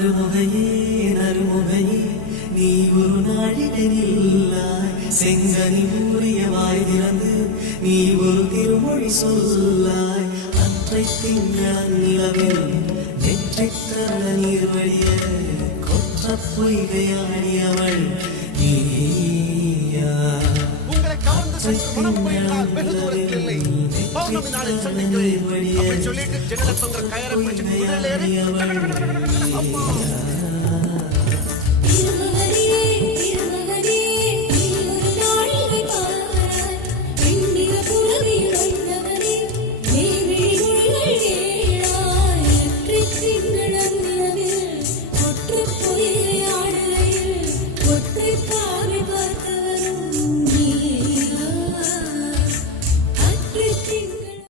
நறுமுகையே நறுமுகையே நீ ஒரு நாழிகையில்லாய் செங்கனி மூறிய வாய் திறந்து நீ ஒரு திருமொழி சொல்லாய் அன்றை திங்கள் நிலவில் நெற்றித்தர நீர் வழிய கொற்ற பொய்கையாடியவள் நீயா. உங்களை கவர்ந்து சென்று மனம் போயினால் வெகு தூரத்தில் இல்லை. பௌர்ணமி நாளில் சந்திக்கிறேன் அப்படி சொல்லிட்டு ஜன்னல தொங்குற கயரை பிடிச்சு குதிரையில ஏறி அம்மா